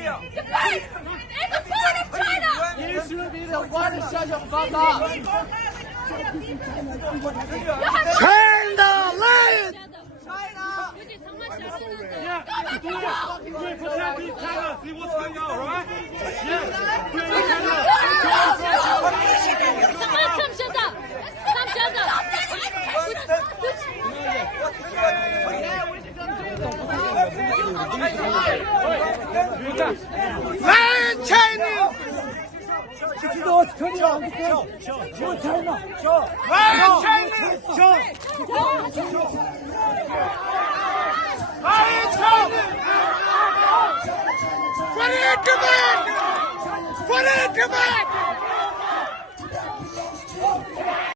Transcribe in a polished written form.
It's a part of China. You should be the one to shut your fuck up. Turn the light. China. Yeah, we protect China. See what's going on, right? Yeah. Some shut up. Some shut Lion Chinese. This is Australia. Lion China. Lion Chinese. Lion Chinese. Put it to bed. Put it to bed.